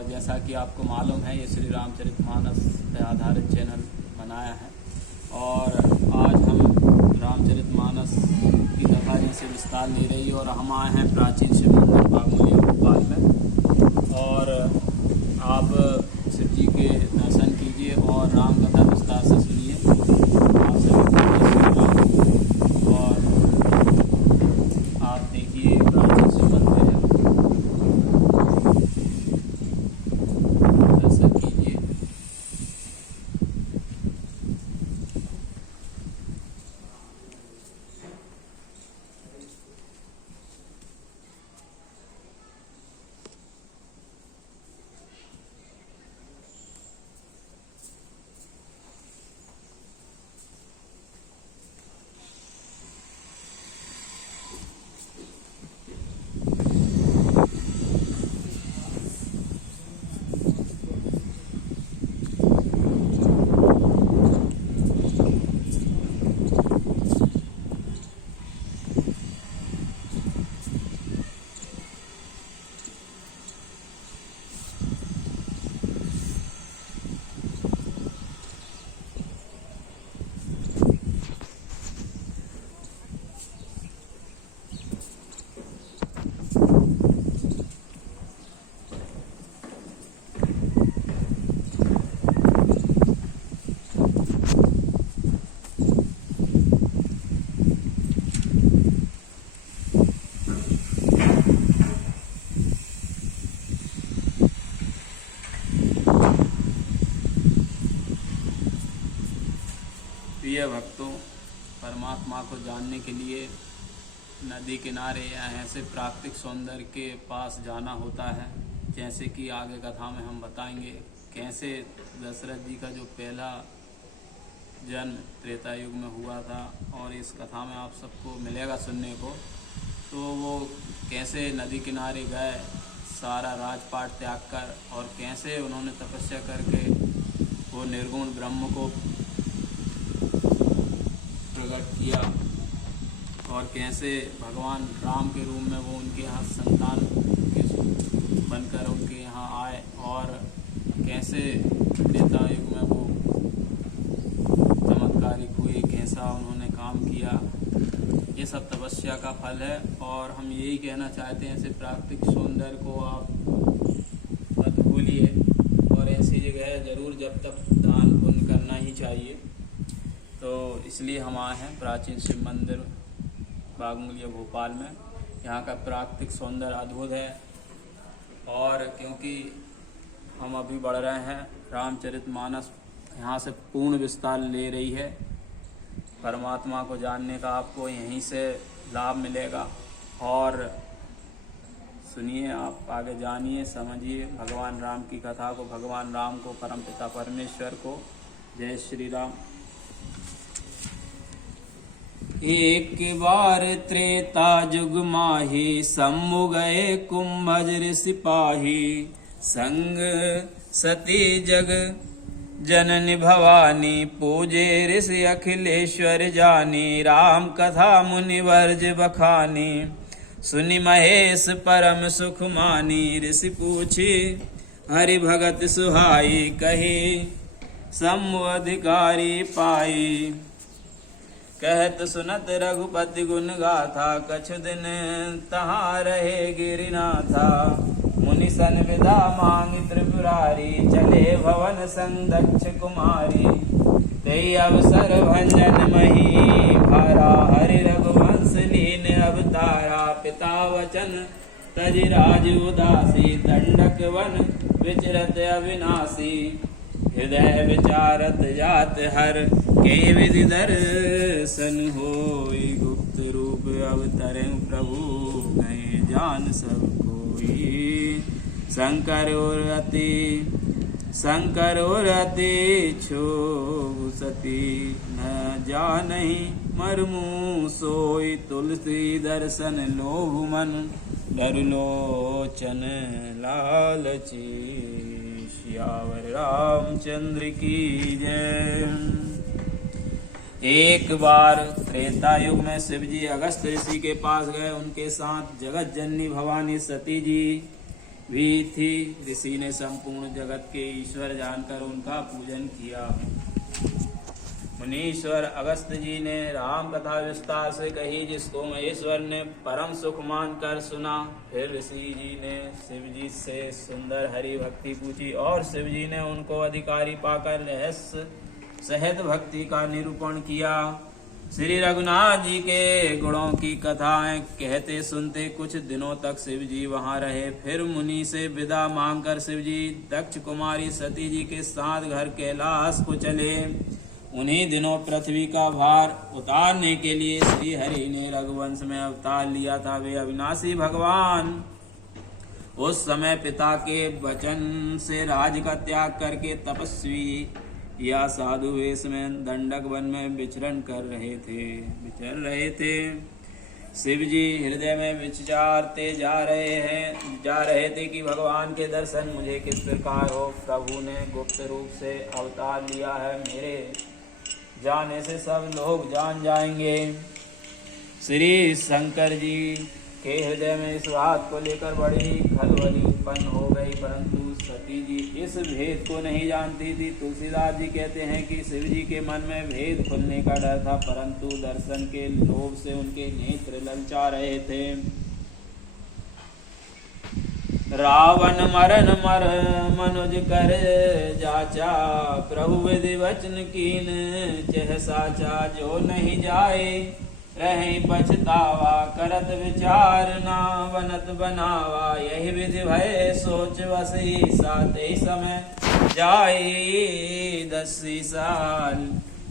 और जैसा कि आपको मालूम है, ये श्री रामचरितमानस पे आधारित चैनल बनाया है और आज हम रामचरितमानस की कथा जैसे विस्तार ले रही है और हम आए हैं प्राचीन शिव मंदिर बागमुलिया भोपाल में। और आप शिव जी के दर्शन कीजिए और राम कथा विस्तार से सुनिए। आप सभी और आप देखिए प्राचीन शिव मंदिर है, दर्शन कीजिए। प्रिय भक्तों, परमात्मा को जानने के लिए नदी किनारे या ऐसे प्राकृतिक सौंदर्य के पास जाना होता है। जैसे कि आगे कथा में हम बताएंगे कैसे दशरथ जी का जो पहला जन्म त्रेता युग में हुआ था और इस कथा में आप सबको मिलेगा सुनने को। तो वो कैसे नदी किनारे गए सारा राजपाट त्याग कर और कैसे उन्होंने तपस्या करके वो निर्गुण ब्रह्म को प्रकट किया और कैसे भगवान राम के रूप में वो उनके यहाँ संतान के बनकर उनके यहाँ आए और कैसे त्रेता युग में वो चमत्कारिक हुए, कैसा उन्होंने काम किया। ये सब तपस्या का फल है और हम यही कहना चाहते हैं, ऐसे प्राकृतिक सौंदर्य को आप मत भूलिए और ऐसी जगह जरूर जब तक दान पुण्य करना ही चाहिए। तो इसलिए हम आए हैं प्राचीन शिव मंदिर बागमुलिया भोपाल में। यहाँ का प्राकृतिक सौंदर्य अद्भुत है और क्योंकि हम अभी बढ़ रहे हैं, रामचरितमानस यहाँ से पूर्ण विस्तार ले रही है। परमात्मा को जानने का आपको यहीं से लाभ मिलेगा और सुनिए, आप आगे जानिए, समझिए भगवान राम की कथा को, भगवान राम को, परमपिता परमेश्वर को। जय श्री राम। एक बार त्रेता जुग माही, सम्मु गए कुंभज सिपाही। संग सती जग जननी भवानी, पूजे ऋषि अखिलेश्वर जानी। राम कथा मुनि वर्ज बखानी, सुनि महेश परम सुख मानी। ऋषि पूछी हरि भगत सुहाई, कही सम्मु अधिकारी पाई। कहत सुनत रघुपति गुण गाथा, कछु दिन तहाँ रहे गिरिनाथा। मुनि सन विदा मांगी त्रिपुरारी, चले भवन संग दक्ष कुमारी। तेई अवसर भंजन मही भारा, हरि रघुवंश लीन अवतारा। पिता वचन तज राज उदासी, दंडक वन विचरत अविनाशी। हृदय विचारत जात हर, के विधि दर्शन होई। गुप्त रूप अवतरे प्रभु, गए जान सब कोई। शंकर और अति क्षोभ सती, न जानहि मर्मु सोई। तुलसी दर्शन लोभ मन, डर लोचन लालची। सियावर रामचंद्र की जय। एक बार त्रेता युग में शिव जी अगस्त ऋषि के पास गए। उनके साथ जगत जननी भवानी सती जी भी थी। ऋषि ने संपूर्ण जगत के ईश्वर जानकर उनका पूजन किया। मुनीश्वर अगस्त्य जी ने राम कथा विस्तार से कही, जिसको महेश्वर ने परम सुख मानकर सुना। फिर ऋषि जी ने शिव जी से सुंदर हरि भक्ति पूछी और शिव जी ने उनको अधिकारी पाकर रहस्य सहित भक्ति का निरूपण किया। श्री रघुनाथ जी के गुणों की कथाएं कहते सुनते कुछ दिनों तक शिव जी वहां रहे। फिर मुनि से विदा मांगकर शिव जी दक्ष कुमारी सती जी के साथ घर कैलाश को चले। उन्हीं दिनों पृथ्वी का भार उतारने के लिए श्री हरि ने रघुवंश में अवतार लिया था। वे अविनाशी भगवान उस समय पिता के वचन से राज का त्याग करके तपस्वी या साधु वेश में दंडक वन में विचर रहे थे। शिव जी हृदय में विचारते जा रहे थे कि भगवान के दर्शन मुझे किस प्रकार हो। प्रभु ने गुप्त रूप से अवतार लिया है, मेरे जाने से सब लोग जान जाएंगे। श्री शंकर जी के हृदय में इस बात को लेकर बड़ी खलबली उत्पन्न हो गई, परंतु सती जी इस भेद को नहीं जानती थी। तुलसीदास जी कहते हैं कि शिव जी के मन में भेद खुलने का डर था, परंतु दर्शन के लोभ से उनके नेत्र ललचा रहे थे। रावण मरण मर मनुज कर जाचा, प्रभु विधि वचन कीन चह साचा। जो नहीं जाए रहे पछतावा, करत विचार ना बनत बनावा। यही विधि भय सोच वसी, साते समय जाए 10 साल।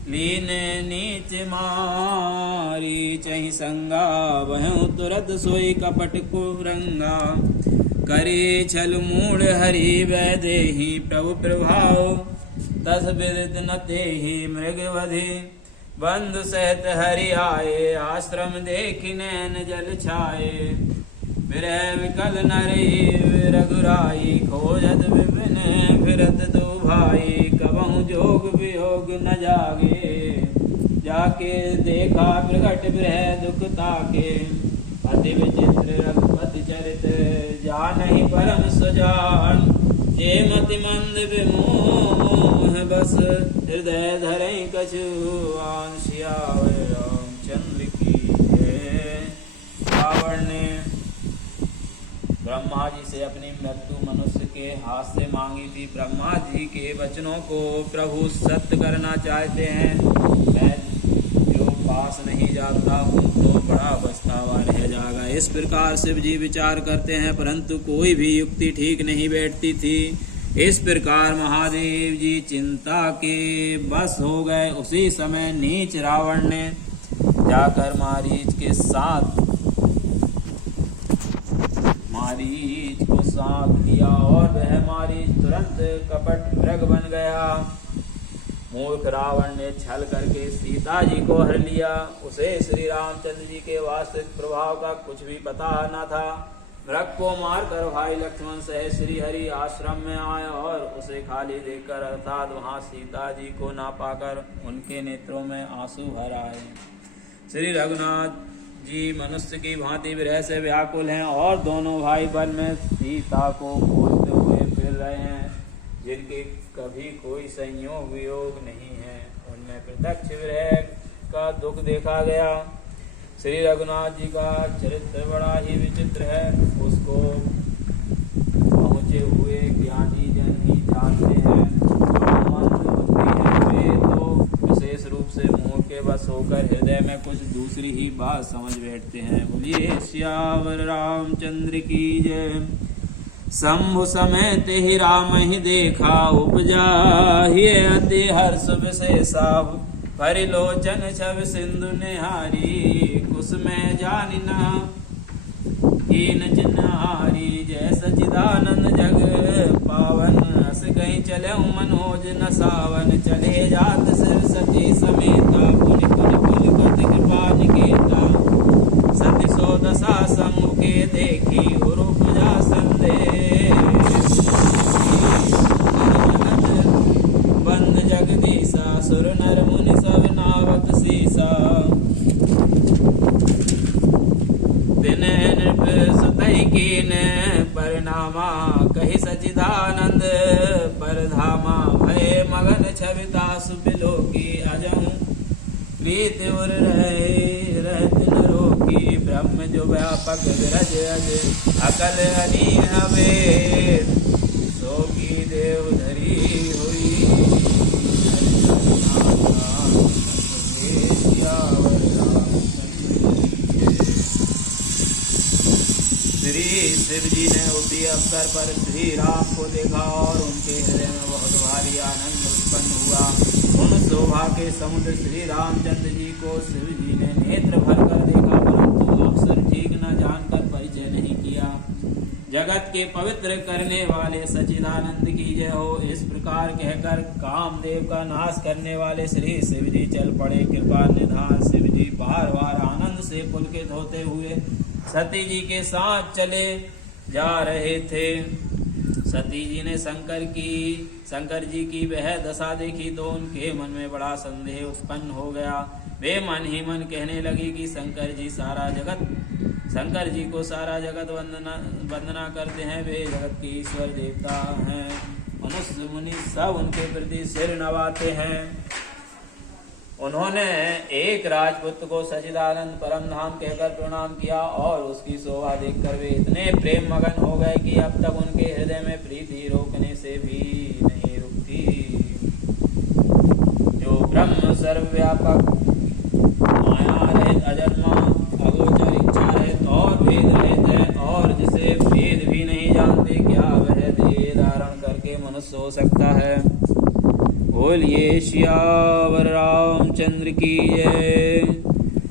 लीन नीच मारी चहि संगा, वह तुरत सोई कपट को रंगा। करे छल मूढ़ हरि वैदेही, प्रभु प्रभाव तस विदित न तेहि। मृग वधि बंधु सहित हरि आए, आश्रम देखि नैन जल छाए। विरह विकल नरे रघुराई, खोजत विपिन फिरत दो भाई। कबहु जोग वियोग न जागे, जाके देखा प्रगट विरह दुख ताके। अति विचित्र रघुपति चरित, जानहि परम सुजान। जे मति मंद विमोह बस, हृदय धरई कछु आन। सियावर रामचंद्र की जय। रावण ने ब्रह्मा जी से अपनी मृत्यु मनुष्य के हाथ से मांगी थी। ब्रह्मा जी के वचनों को प्रभु सत्य करना चाहते हैं। मैं जो पास नहीं जाता उनको बड़ा पछतावा रह जाएगा। इस प्रकार शिव जी विचार करते हैं, परंतु कोई भी युक्ति ठीक नहीं बैठती थी। इस प्रकार महादेव जी चिंता के बस हो गए। उसी समय नीच रावण ने जाकर मारीच को साथ किया और वह मारीच तुरंत कपट मृग बन गया। मूर्ख रावण ने छल करके सीता जी को हर लिया। उसे श्री रामचंद्र जी के वास्तविक प्रभाव का कुछ भी पता न था। मृग को मारकर भाई लक्ष्मण सहित श्री हरि आश्रम में आए और उसे खाली देखकर अर्थात वहां सीता जी को ना पाकर उनके नेत्रों में आंसू भर आए। श्री रघुनाथ जी मनुष्य की भांति विरह से व्याकुल हैं और दोनों भाई वन में सीता को खोजते हुए फिर रहे हैं, जिनके कभी कोई संयोग वियोग नहीं है। उनमें प्रत्यक्ष विरह का दुख देखा गया। श्री रघुनाथ जी का चरित्र बड़ा ही विचित्र है। उसको पहुँचे हुए ज्ञानी जन ही जानते हैं। वे तो विशेष रूप से मोह के बस होकर हृदय में कुछ दूसरी ही बात समझ बैठते हैं। बोलिए सियावर रामचंद्र की जय। शंभु समेत ही राम ही देखा, उपजा ही अति हर्ष विशेषा। परिलोचन छवि सिंधु निहारी, कुसुम जानिना हीन चिन्हारी। जय सचिदानंद जग पावन, हस कहीं चले मनोज न सावन। चले जात सिर सती समेता, पुनि पुनि पुल गति कृपा निकेता। सती सो दशा सम्मुखे देखी, उरुपजा संदेश। बंद जगदीशा, सुर नर मुनि सब नावत सीसा। दिन नृप सुतहि कीन परिणामा, नंद पर धामा भय मगन छविता सुबिलो की अजहूं प्रीत उर रहे रहत नरो की ब्रह्म जो व्यापक विरज अज अकल अनीह अवेद सो की देव धरी हुई श्री शिव जी ने उसी अवसर पर श्री राम को देखा और उनके हृदय में बहुत भारी आनंद उत्पन्न हुआ। उन शोभा के समुद्र श्री रामचंद्र जी को शिव जी ने नेत्र भर कर देखा, परंतु अवसर ठीक न जानकर परिचय नहीं किया। जगत के पवित्र करने वाले सच्चिदानंद की जय हो। इस प्रकार कहकर कामदेव का नाश करने वाले श्री शिव जी चल पड़े। कृपा निधान शिव जी बार बार आनंद से पुलकित होते हुए सती जी के साथ चले जा रहे थे। सती जी ने शंकर जी की वह दशा देखी तो उनके मन में बड़ा संदेह उत्पन्न हो गया। वे मन ही मन कहने लगी कि शंकर जी को सारा जगत वंदना करते हैं। वे जगत के ईश्वर देवता हैं। मनुष्य मुनि सब उनके प्रति सिर नवाते हैं। उन्होंने एक राजपुत्र को सच्चिदानंद परम धाम कहकर प्रणाम किया और उसकी शोभा देखकर वे इतने प्रेम मगन हो गए कि अब तक उनके हृदय में प्रीति रोकने से भी नहीं रुकती। जो ब्रह्म सर्वव्यापक माया रहित अजन्मा अगोचर इच्छा रहित और भेद रहित है और जिसे भेद भी नहीं जानते, क्या वह देह धारण करके मनुष्य हो सकता है। बोलिए श्यावर रामचंद्र की जय।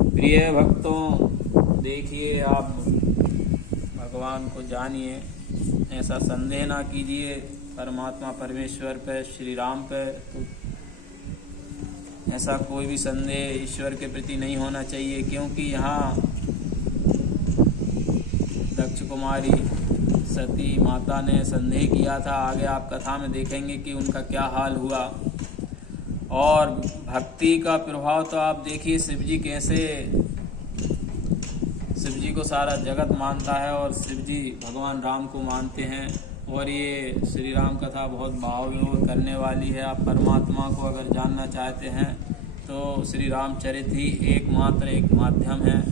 प्रिय भक्तों, देखिए आप भगवान को जानिए, ऐसा संदेह ना कीजिए परमात्मा परमेश्वर पे, श्री राम पे। तो ऐसा कोई भी संदेह ईश्वर के प्रति नहीं होना चाहिए, क्योंकि यहाँ दक्ष कुमारी सती माता ने संदेह किया था। आगे आप कथा में देखेंगे कि उनका क्या हाल हुआ। और भक्ति का प्रभाव तो आप देखिए, शिव जी कैसे शिव जी को सारा जगत मानता है और शिव जी भगवान राम को मानते हैं। और ये श्री राम कथा बहुत भाव विभोर करने वाली है। आप परमात्मा को अगर जानना चाहते हैं तो श्री रामचरित ही एकमात्र एक माध्यम है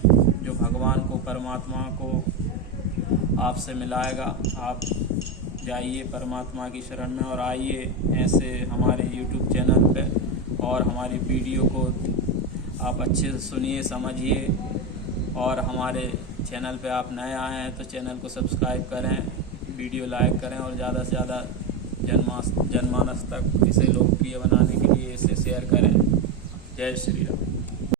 जो भगवान को, परमात्मा को आपसे मिलाएगा। आप जाइए परमात्मा की शरण में और आइए ऐसे हमारे YouTube चैनल पे और हमारी वीडियो को आप अच्छे से सुनिए, समझिए। और हमारे चैनल पे आप नए आए हैं तो चैनल को सब्सक्राइब करें, वीडियो लाइक करें और ज़्यादा से ज़्यादा जनमानस तक इसे लोकप्रिय बनाने के लिए इसे शेयर करें। जय श्री राम।